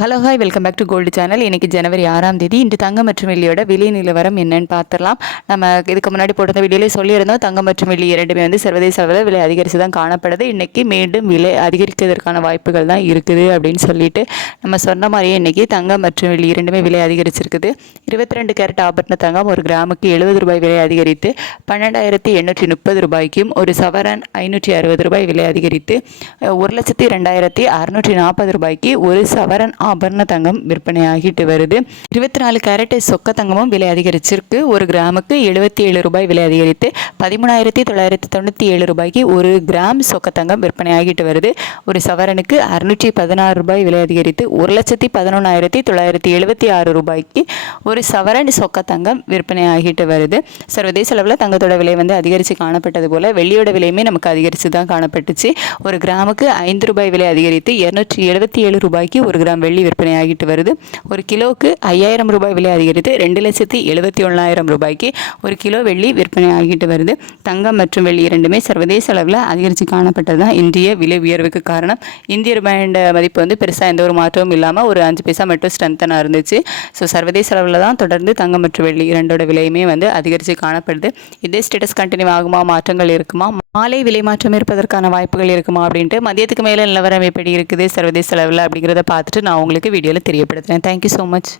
Hello hi welcome back to gold channel. இன்றைக்கி ஜனவரி 6ஆம் தேதி. இன்று தங்கம் மற்றும் வெள்ளியோட விலை நிலவரம் என்னன்னு பார்த்துடலாம். நம்ம இதுக்கு முன்னாடி போட்ட வீடியோவில் சொல்லியிருந்தோம், தங்கம் மற்றும் வெள்ளி இரண்டுமே சர்வதேச அளவில் விலை அதிகரித்து தான் காணப்படுது. இன்றைக்கி மீண்டும் விலை அதிகரிக்கிறதுக்கான வாய்ப்புகள் தான் இருக்குது அப்படின்னு சொல்லிட்டு நம்ம சொன்ன மாதிரியே இன்றைக்கி தங்கம் மற்றும் வெள்ளி இரண்டுமே விலை அதிகரிச்சிருக்குது. 22 கேரட் ஆபரண தங்கம் ஒரு கிராமுக்கு 70 ரூபாய் விலை அதிகரித்து 12,830 ரூபாய்க்கும், ஒரு சவரன் 560 ரூபாய் விலை அதிகரித்து 1,02,640 ரூபாய்க்கு ஒரு சவரன் ஆபரண தங்கம் விற்பனையாகிட்டு வருது. 24 கேரட் சொக்க தங்கமும் விலை அதிகரிச்சிருக்கு. ஒரு கிராமுக்கு 77 ரூபாய் விலை அதிகரித்து 13,997 ரூபாய்க்கு ஒரு கிராம் சொக்க தங்கம் விற்பனையாகிட்டு வருது. ஒரு சவரனுக்கு 616 ரூபாய் விலை அதிகரித்து 1,11,976 ரூபாய்க்கு ஒரு சவரன் சொக்க தங்கம் விற்பனையாகிட்டு வருது. சர்வதேச அளவில் தங்கத்தோட விலை அதிகரித்து காணப்பட்டது போல வெள்ளியோட விலையுமே நமக்கு அதிகரித்து தான் காணப்பட்டுச்சு. ஒரு கிராமுக்கு 5 ரூபாய் விலை அதிகரித்து 277 ரூபாய்க்கு ஒரு கிராம் வெள்ளி விற்பனையாகிட்டு வருது. ஒரு கிலோவுக்கு 5,000 ரூபாய் விலை அதிகரித்து 2,71,000 ரூபாய்க்கு ஒரு கிலோ வெள்ளி விற்பனையாகிட்டு வருது. தங்கம் மற்றும் வெள்ளி இரண்டுமே சர்வதேச அளவில் அதிகரித்து காணப்பட்டது தான் இந்திய விலை உயர்வுக்கு காரணம். இந்திய ரூபாயோட மதிப்பு பெருசாக எந்த ஒரு மாற்றமும் இல்லாமல் ஒரு 5 பைசா மட்டும் ஸ்ட்ரென்த்தனாக இருந்துச்சு. ஸோ சர்வதேச அளவில் தான் தொடர்ந்து தங்கம் மற்றும் வெள்ளி இரண்டோட விலையுமே அதிகரித்து காணப்படுது. இதே ஸ்டேட்டஸ் கண்டினியூ ஆகுமா, மாற்றங்கள் இருக்குமா, மாலை விலை மாற்றம் இருப்பதற்கான வாய்ப்புகள் இருக்குமா அப்படின்ட்டு மதியத்துக்கு மேலே நிலவரம் எப்படி இருக்குது சர்வதேச அளவில் அப்படிங்கிறத பார்த்துட்டு நான் உங்களுக்கு வீடியோவில் தெரியப்படுத்துகிறேன். Thank you so much.